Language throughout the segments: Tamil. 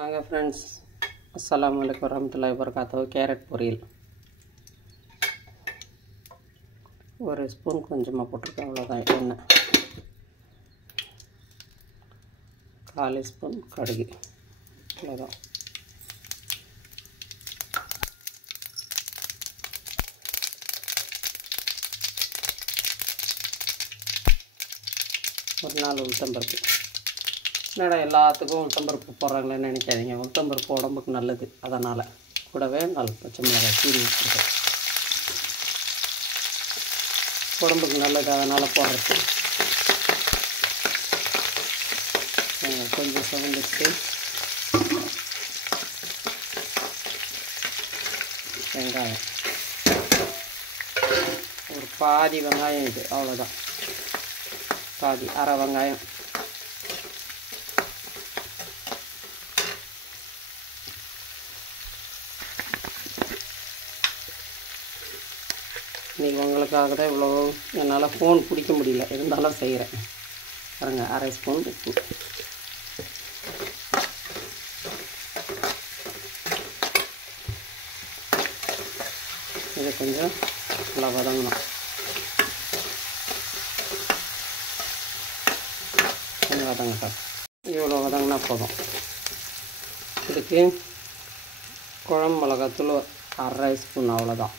வாங்க ஃப்ரெண்ட்ஸ், அஸ்ஸலாமு அலைக்கும் வரஹ்மத்துல்லாஹி வபரகாத்துஹு. கேரட் பொரியல் ஒரு ஸ்பூன் கொஞ்சமாக போட்டிருக்கேன், அவ்வளோதான். எண்ணெய் 1/4 ஸ்பூன் கடுகு, அவ்வளோதான். ஒரு 4 உளுத்தம்பருப்பு. என்னடா எல்லாத்துக்கும் உளுத்தம்பருப்பு போடுறாங்களேன்னு நினைக்காதீங்க, உளுத்தம்பருப்பு உடம்புக்கு நல்லது, அதனால். கூடவே 4 பச்சை மிளகாய் கீரி வச்சுருக்கேன், உடம்புக்கு நல்லது, அதனால் போடுறது. கொஞ்சம் சவந்துட்டு வெங்காயம், ஒரு பாதி வெங்காயம், இது அவ்வளோதான், பாதி, அரை வெங்காயம். இன்றைக்கி உங்களுக்காக தான் இவ்வளோ, என்னால் ஃபோன் பிடிக்க முடியல, இருந்தாலும் செய்கிறேன். பாருங்க, அரை ஸ்பூன் உப்பு. இதை கொஞ்சம் நல்லா வதங்கணும், கொஞ்சம் வதங்கட்டும். இவ்வளோ வதங்கினா போதும். இதுக்கு குழம்பு மிளகாத்தூள் அரை ஸ்பூன், அவ்வளோதான்.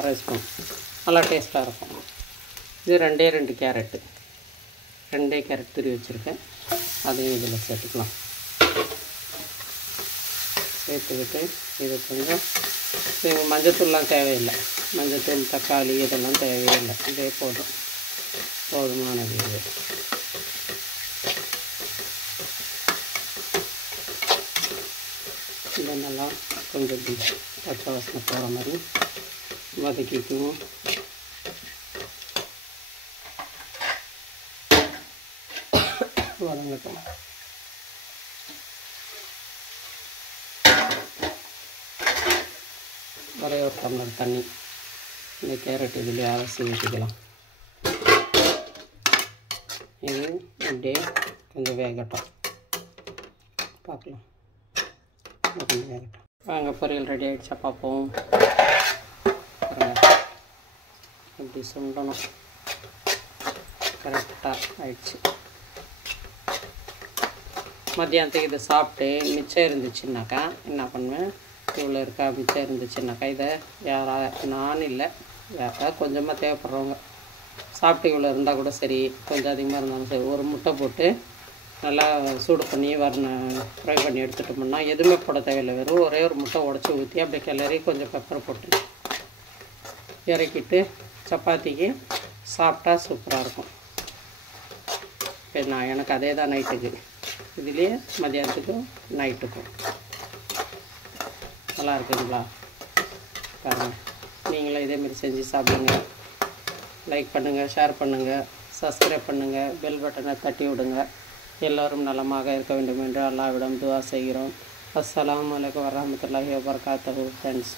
அரை ஸ்பூன், நல்லா டேஸ்ட்டாக இருக்கும். இது 2 கேரட்டு, 2 கேரட் துருவி வச்சுருக்கேன், அதையும் இதில் சேர்த்துக்கலாம். சேர்த்துக்கிட்டு இது கொஞ்சம், இது மஞ்சத்தூள்லாம் தேவையில்லை, மஞ்சத்தூள், தக்காளி இதெல்லாம் தேவையில்லை, இதே போதுமானது. இதை நல்லா கொஞ்சம் பச்சை வாசனை போகிற மாதிரி வதக்கிக்குவோம். வதங்கட்டும். ஒரே ஒரு டம்ளர் தண்ணி இந்த கேரட் இதுலேயே அலசி ஊற்றிக்கலாம். இது அப்படியே கொஞ்சம் வேகட்டும், பார்க்கலாம். கொஞ்சம் வேகட்டும். வாங்க, பொரியல் ரெடி ஆகிடுச்சா பார்ப்போம். இப்படி சுண்டணும், கரெக்டாக ஆயிடுச்சு. மத்தியானத்துக்கு இதை சாப்பிட்டு மிச்சம் இருந்துச்சுன்னாக்கா என்ன பண்ணுவேன், இவ்வளோ இருக்கா, மிச்சம் இருந்துச்சுன்னாக்கா இதை நான் இல்லை, யாராவது கொஞ்சமாக தேவைப்படுறவங்க சாப்பிட்டு இவ்வளோ இருந்தால் கூட சரி, கொஞ்சம் அதிகமாக இருந்தாலும் சரி, ஒரு முட்டை போட்டு நல்லா சூடு பண்ணி ஃப்ரை பண்ணி எடுத்துட்டோம்னா எதுவுமே போட தேவையில்லை, வெறும் ஒரே ஒரு முட்டை உடச்சி ஊற்றி அப்படியே கிளறி கொஞ்சம் பெப்பர் போட்டு இறக்கிட்டு சப்பாத்திக்கு சாப்பிட்டா சூப்பராக இருக்கும். இப்போ எனக்கு அதே தான் நைட்டுக்கு, இதுலேயே மதியானத்துக்கும் நைட்டுக்கும் நல்லா இருக்குங்களா பாருங்கள். நீங்களும் இதேமாரி செஞ்சு சாப்பிடுங்க. லைக் பண்ணுங்கள், ஷேர் பண்ணுங்கள், சப்ஸ்கிரைப் பண்ணுங்கள், பெல் பட்டனை தட்டி விடுங்க. எல்லோரும் நலமாக இருக்க வேண்டும் என்று அல்லாஹ்விடம் துஆ செய்கிறோம். அஸ்ஸலாமு அலைக்கும் வரஹ்மத்துல்லாஹி வபரகாத்துஹு ஃப்ரெண்ட்ஸ்.